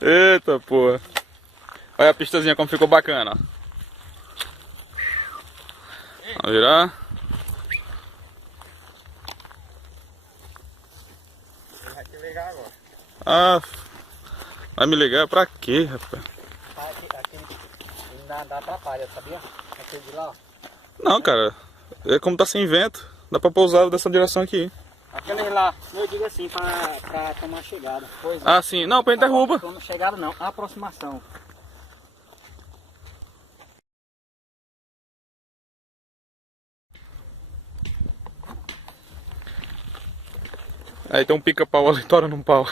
Eita porra. Olha a pistazinha como ficou bacana. Vamos virar. Vai te ligar agora. Ah, vai me ligar pra quê, rapaz? Aquele dá atrapalha, sabia? Aquele de lá, ó. Não, cara. É como tá sem vento. Dá pra pousar dessa direção aqui. Aquele lá, eu digo assim, pra tomar chegada. Pois é. Ah, sim. Não, pra derruba. Não chegada não, aproximação. Aí tem um pica-pau ali, tora num pau.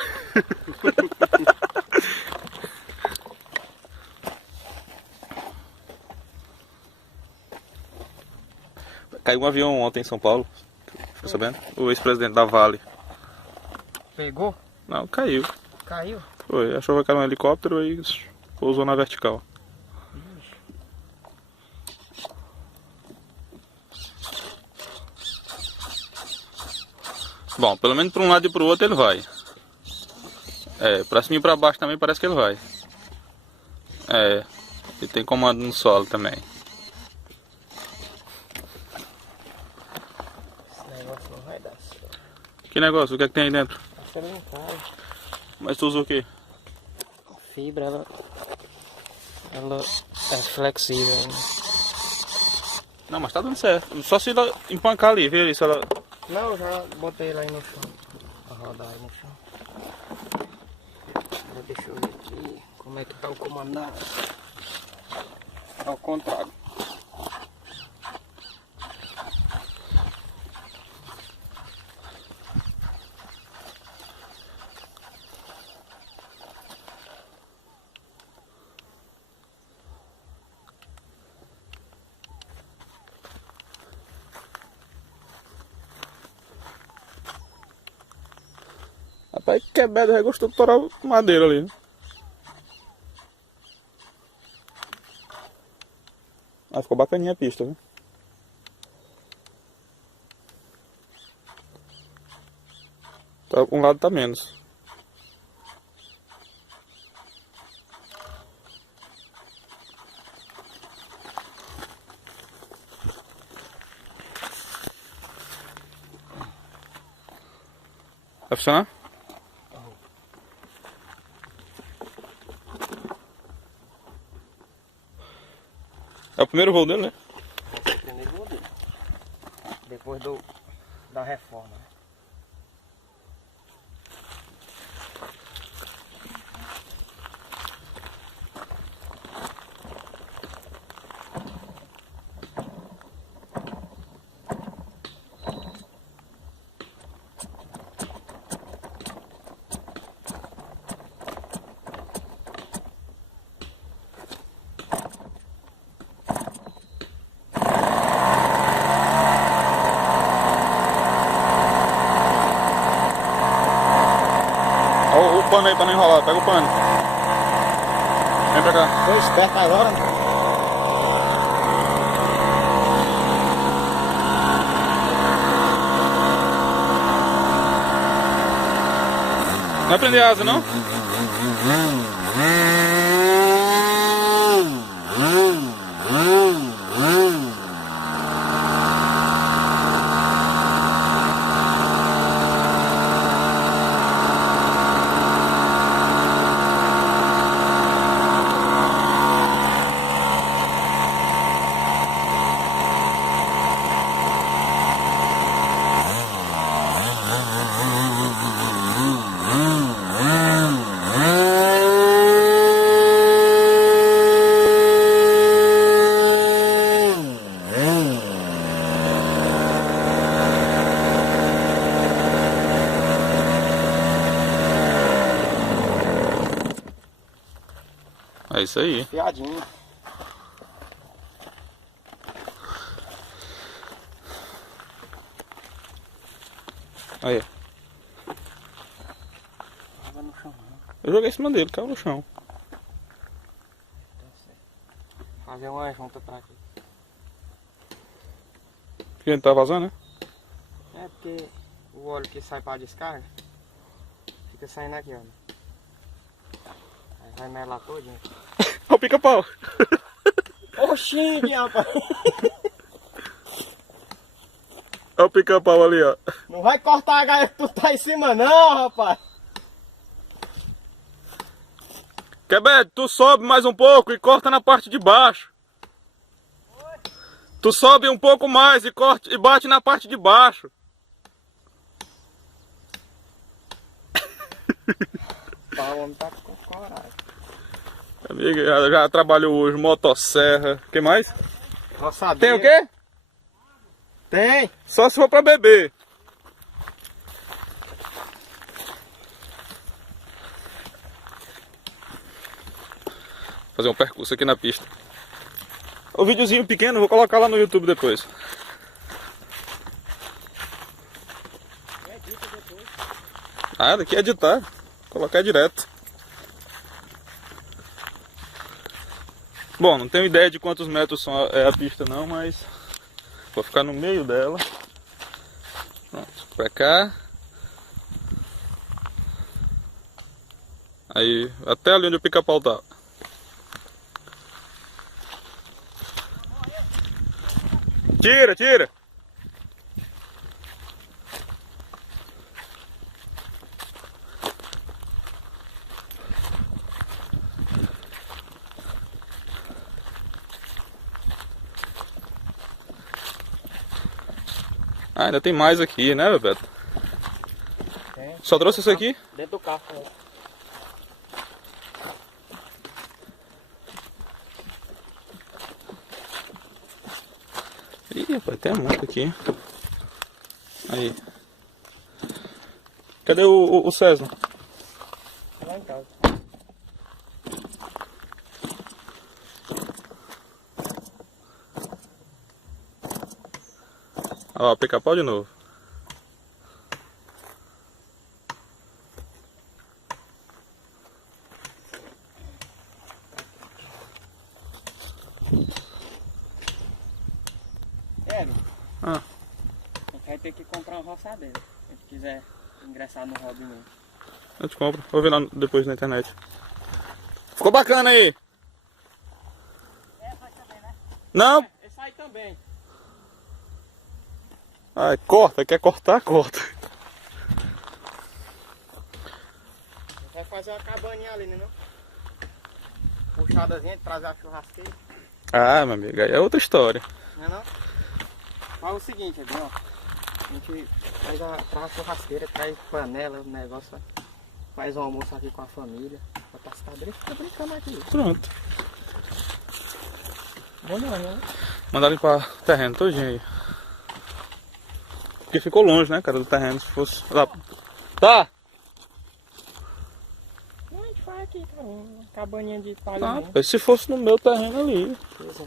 Caiu um avião ontem em São Paulo. Ficou sabendo? O ex-presidente da Vale. Pegou? Não, caiu. Caiu? Foi, achou que era um helicóptero e pousou na vertical. Bom, pelo menos para um lado e para o outro ele vai. É, para cima e para baixo também parece que ele vai. É, ele tem comando no solo também. Esse negócio não vai dar certo. Que negócio? O que é que tem aí dentro? Acho que não cai. Mas tu usa o quê? A fibra, ela é flexível. Né? Não, mas tá dando certo. Só se ela empancar ali, vê ali se ela... Não, eu já botei lá aí no chão. Pra rodar aí no chão. Agora deixa eu ver aqui como é que tá o comandante. Ao contrário. Rapaz, que quebrado, já gostou de torar madeira ali, né? Ah, ficou bacaninha a pista, viu? Tá, um lado tá menos. Vai funcionar? É o primeiro voo dele, né? Esse é o primeiro voo dele. Depois da reforma. Né? Olha o pano aí pra não enrolar, pega o pano. Vem pra cá. Foi esperto agora, né? Não vai prender a asa, não? É isso aí. Piadinha. Aí. Tava no chão, né? Eu joguei em cima dele, caiu no chão. Tá certo. Fazer uma junta pra aqui. Porque ele tá vazando, né? É porque o óleo que sai pra descarga fica saindo aqui, ó. Vai melar todinho. Olha o pica-pau. Oxi, rapaz. Olha o pica-pau ali, ó. Não vai cortar a gaia que tu tá em cima não, rapaz. Quebeto, tu sobe mais um pouco e corta na parte de baixo. Tu sobe um pouco mais e corta e bate na parte de baixo. O homem tá com coragem. Amigo, já trabalhou hoje, motosserra. O que mais? Roçadeira. Tem o quê? Tem. Só se for pra beber. Fazer um percurso aqui na pista. O videozinho pequeno, vou colocar lá no YouTube depois. Ah, daqui é editar. Colocar direto. Bom, não tenho ideia de quantos metros é a pista não, mas vou ficar no meio dela. Pronto, pra cá. Aí, até ali onde o pica-pau tá. Tira, tira! Ah, ainda tem mais aqui, né, Bebeto? Tem. Só trouxe isso aqui? Dentro do carro. Ih, rapaz, tem muito aqui. Aí. Cadê o César? Lá em casa. Ó, pica-pau de novo. Ah, A gente vai ter que comprar uma roçadeira. Se a gente quiser ingressar no hobby mesmo. eu te compro. Vou ver lá depois na internet. Ficou bacana aí. Essa também, né? Não? Esse aí também. Ai, corta. Quer cortar? Corta. A gente vai fazer uma cabaninha ali, né não? Puxadazinha, trazer a churrasqueira. Ah, meu amigo, aí é outra história. Não é não? Faz o seguinte, Edinho, ó. A gente traz a churrasqueira, traz panela, o negócio, faz um almoço aqui com a família. Pra passar fica brincando aqui. Pronto. Bom não, né? Mandar limpar o terreno todinho aí. Porque ficou longe, né, cara, do terreno. Se fosse lá. Tá! Não, a gente faz aqui, cara, uma cabaninha de palha Ah, mesmo. rapaz, se fosse no meu terreno ali. Pois é.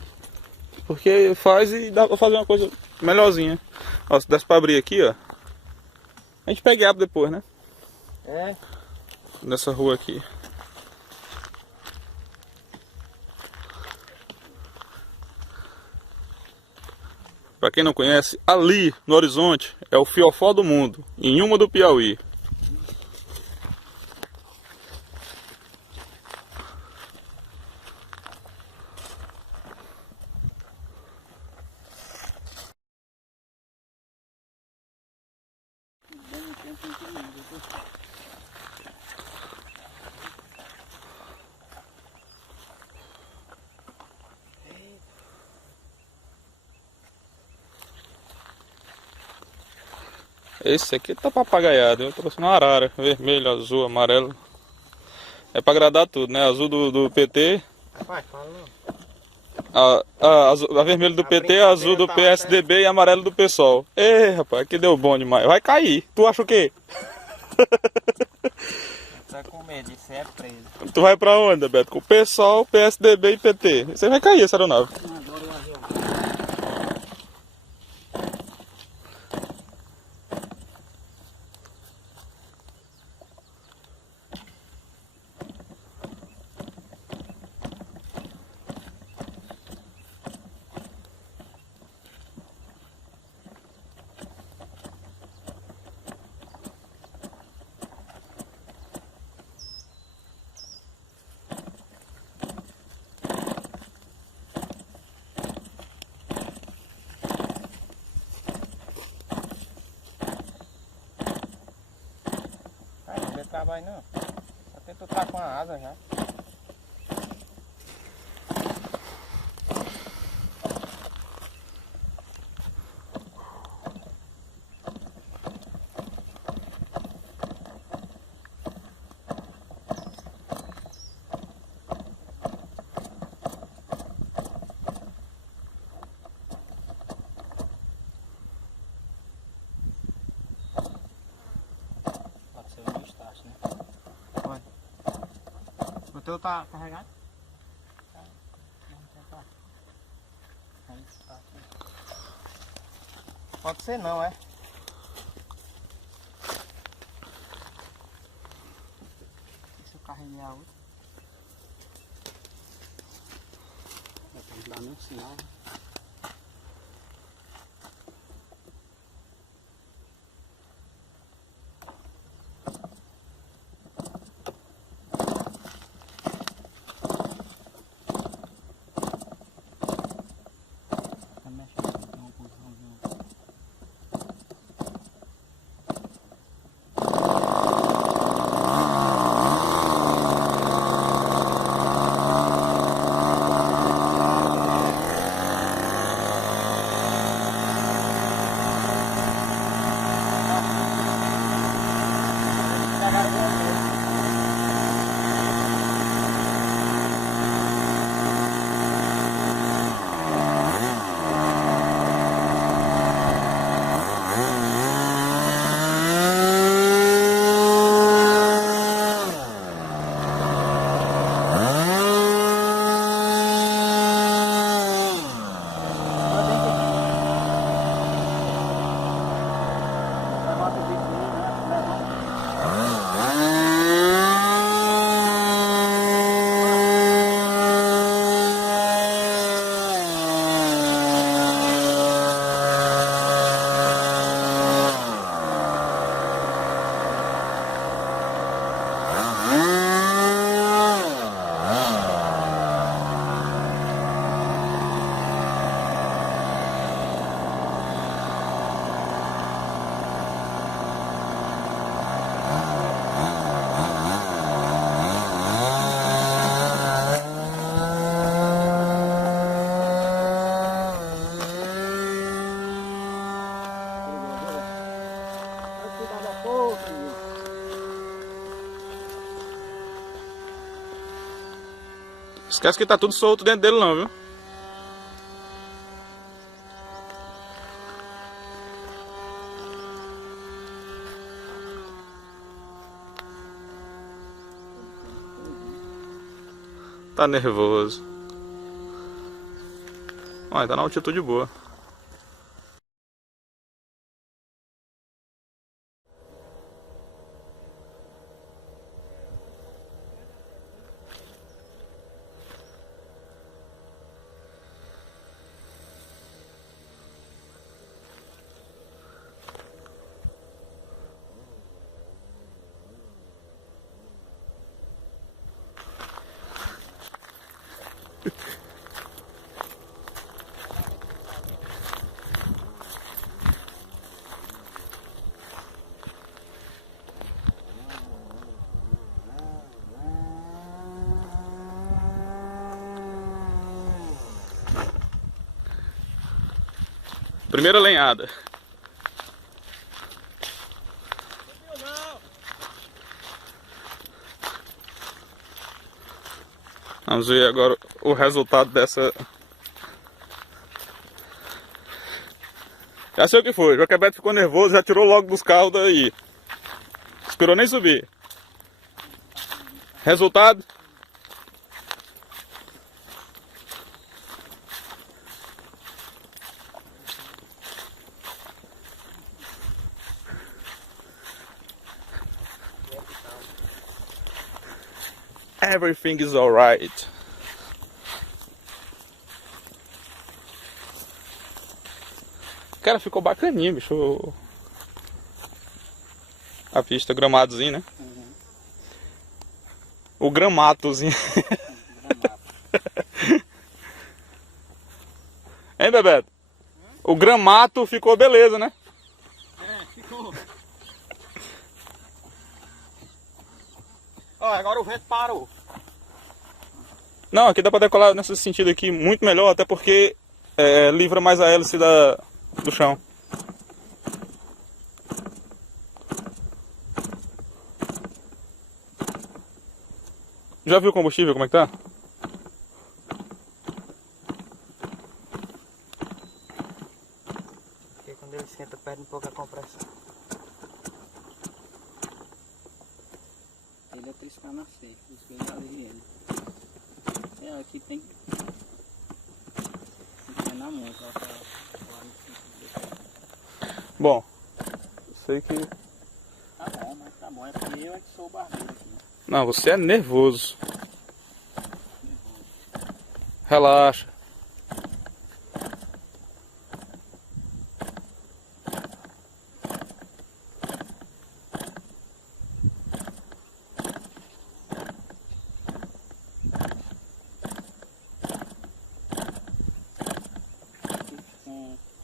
Porque faz e dá pra fazer uma coisa melhorzinha. Ó, se desse pra abrir aqui, ó. A gente pega e abre depois, né? É, Nessa rua aqui. Pra quem não conhece, ali no horizonte é o Fiofó do Mundo, em Uma do Piauí. Esse aqui tá papagaiado, eu tô parecendo uma arara, vermelho, azul, amarelo. É pra agradar tudo, né? Azul do PT, rapaz, fala não. a vermelho do A PT, azul do brincadeira tá PSDB e amarelo do PSOL. Ei, rapaz, que deu bom demais. Vai cair. Tu acha o quê? Tá com medo, isso é preso. Tu vai pra onde, Beto? Com o PSOL, PSDB e PT. Você vai cair essa aeronave. Agora o avião. trabalho não. Até tu tá com a asa já. O teu tá carregado? Tá. Pode ser não, é? Se eu carreguei a outra. Não tem que dar nenhum sinal. Esquece que tá tudo solto dentro dele não, viu? Tá nervoso. Olha, tá na altitude boa. Primeira lenhada. Vamos ver agora o resultado dessa. Já sei o que foi. O Joquebete ficou nervoso, já tirou logo dos carros daí. Esperou nem subir. Resultado? Everything is alright. Cara, ficou bacaninha, bicho. A pista, gramadozinho, né? Uhum. O gramatozinho. Hein, Bebeto? O gramato ficou beleza, né? É, ficou. Ó, agora o vento parou. Não, aqui dá pra decolar nesse sentido aqui muito melhor, até porque livra mais a hélice do chão. Já viu o combustível, como é que tá? Porque quando ele esquenta, perde um pouco a compressão. Ele é triscar na seca, por isso que eu já vi ele. Aqui tem que treinar muito, ó, pra lá no centro. Bom, eu sei que... Tá bom, mas tá bom, é porque eu é que sou o barbeiro aqui. Não, você é nervoso. Relaxa.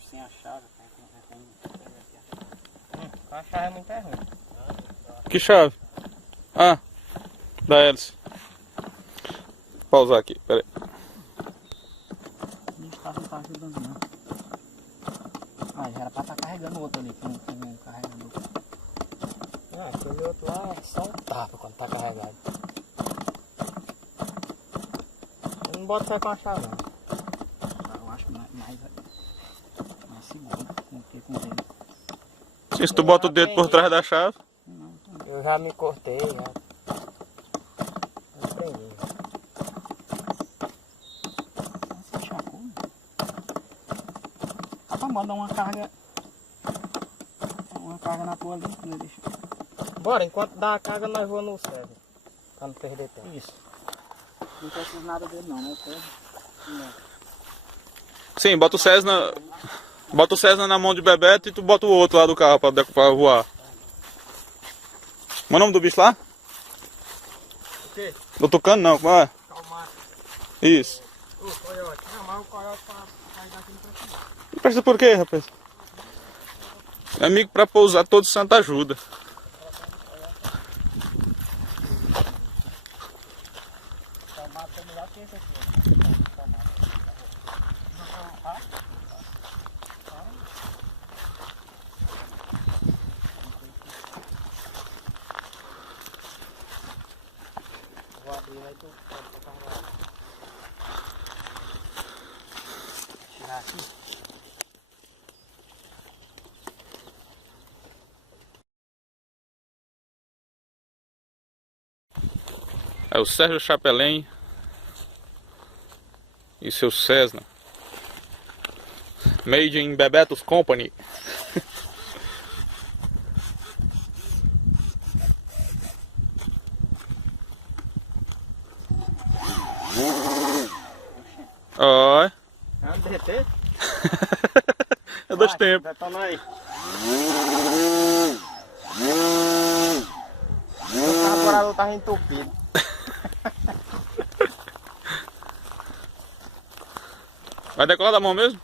Sem a chave, A chave é muito ruim. Que chave? Ah, da hélice. Pausar aqui, pera aí. O carro não tá ajudando não. Mas era pra estar carregando o outro ali, que não carregador. Ah, aquele outro lá é só um tapa quando tá carregado. Eu não boto fé com a chave não. Eu acho mais seguro com o dedo. Se tu bota o dedo por trás da chave... Eu já me cortei, já. Eu aprendi. Você chapou? Rapaz, manda uma carga na tua ali, não deixa. Bora, enquanto dá a carga nós vamos no César. Pra não perder tempo. Isso. Não precisa nada dele não, né? Sim, bota o Cessna na mão de Bebeto e tu bota o outro lá do carro pra voar. Como é o nome do bicho lá? O quê? Do tucano não, como é? Calma. Isso. O coiote. Não, mas o coiote pra sair daqui não precisa. Não presta por quê, rapaz? Amigo, pra pousar todo santo ajuda. Tomate é melhor que esse aqui. Tomate. Vou abrir aí tu pode carregar. Tirar aqui. É o Sérgio Chapelin e seu Cessna. Made in Bebetos Company. Oi. É um derreter? É dois tempos. Detona aí. O carburador tava entupido. Vai decolar da mão mesmo?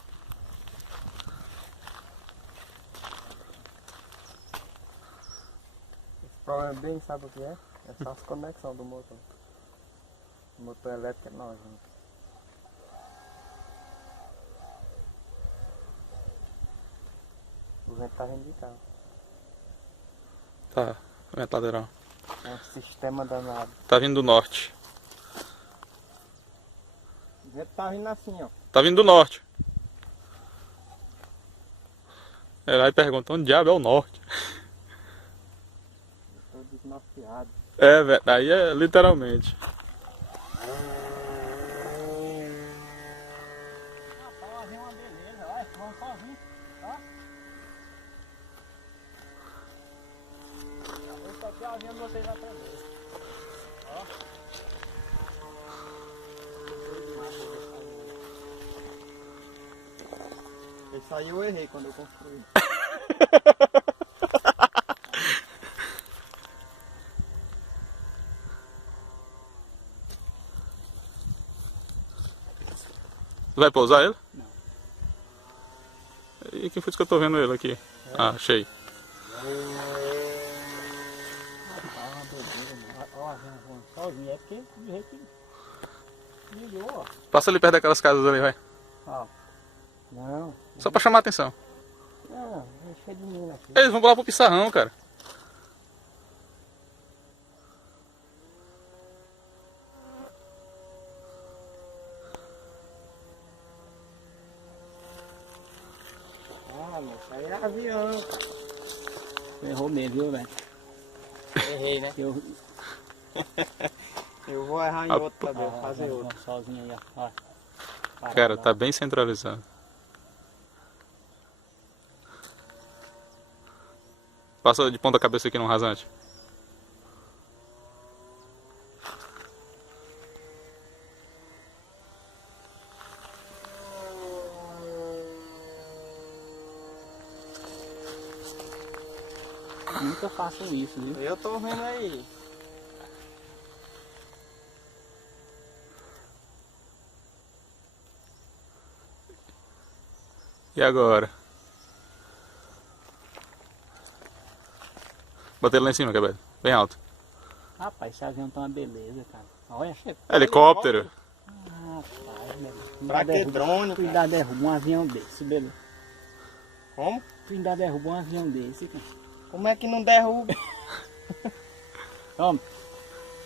Esse problema bem, sabe o que é? É só as conexões do motor. O motor elétrico é nojento. O vento tá vindo de cá. Tá, vento lateral. É um sistema danado. Tá vindo do norte. O vento tá vindo assim, ó. Tá vindo do norte. Aí pergunta, onde diabo é o norte? Eu tô desnorteado. É, velho, aí é literalmente. Rapaz, uma beleza, vai, vamos sozinho, tá? Eu tô aqui aviando vocês aprender. Ó. Isso aí eu errei quando eu construí. Vai pousar ele? Não. E quem foi isso que eu tô vendo ele aqui? Ah, achei. Rapaz, uma doideira, mano. Ó, a gente voando sozinho. É porque de jeito que ligou, ó. Passa ali perto daquelas casas ali, vai. Ó. Não. Só pra chamar a atenção. Não, é cheio de mina aqui. Eles vão lá pro Pissarrão, cara. Ah, moço, aí é avião. Errou mesmo, viu, velho? Errei, né? Eu vou errar em Ah, outro também, vou fazer outro. Sozinho aí, ó. Parado, Cara, ó. tá bem centralizado. Passa de ponta cabeça aqui no rasante. Nunca façam isso, viu? Eu tô vendo aí. E agora? Bota ele lá em cima, Cabelo. Bem alto. Rapaz, esse avião tá uma beleza, cara. Olha, chefe. Helicóptero. Rapaz, meu. Pra que drone, Tu cara? ainda derruba um avião desse, beleza? Como? Tu ainda derruba um avião desse, cara. Como é que não derruba? Toma.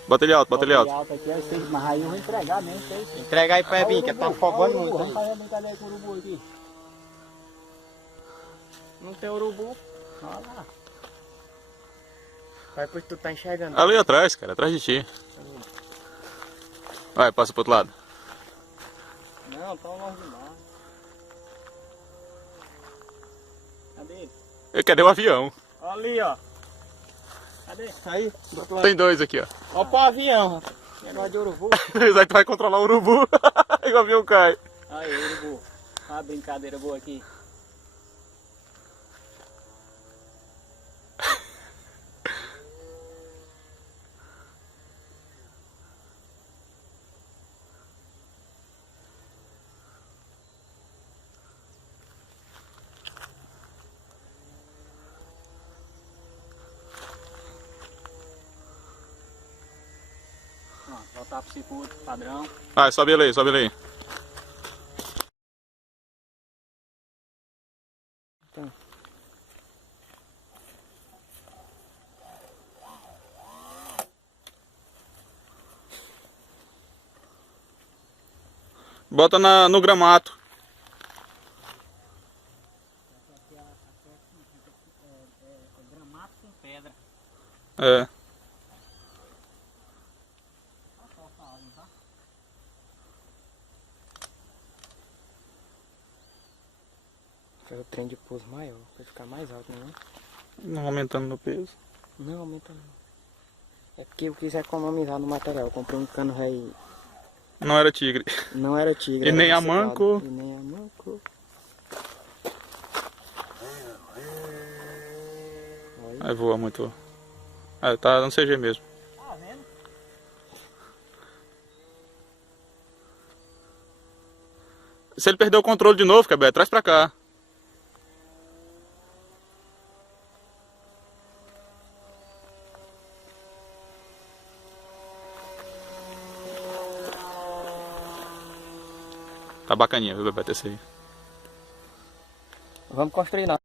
Bota ele alto, bota ele alto. Alto aqui, eu sei, mas aí eu vou entregar mesmo, sei. Entrega aí pra mim, que tá afogando muito Vamos aí. fazer a brincadeira com o urubu aqui. Não tem urubu. Olha lá. Vai, pois tu tá enxergando. Ali atrás, cara, atrás de ti. Vai, passa pro outro lado. Não, tão longe demais. Cadê ele? Cadê o avião? Ali, ó. Cadê? Aí, do outro lado. Tem dois aqui, ó. Ó pro avião, rapaz. Negócio de urubu. Aí tu vai controlar o urubu. Aí o avião cai. Aí, urubu. Uma brincadeira boa aqui. Ó, voltar pro circuito padrão. Vai, sobe ele aí, sobe ele aí. Bota no gramato. É gramato com pedra. É. Foi o trem de pouso maior, pra ficar mais alto, né? Não aumentando no peso. Não, aumenta não. É porque eu quis economizar no material. Eu comprei um cano rei. Não era tigre. Não era tigre. E era nem a reciclado. manco. E nem a manco. Olha. Aí voa muito. Ah, tá dando CG mesmo. Tá vendo? Se ele perder o controle de novo, Cabé, traz pra cá. Tá bacaninha, viu, Bebeto, esse aí. Vamos construir não.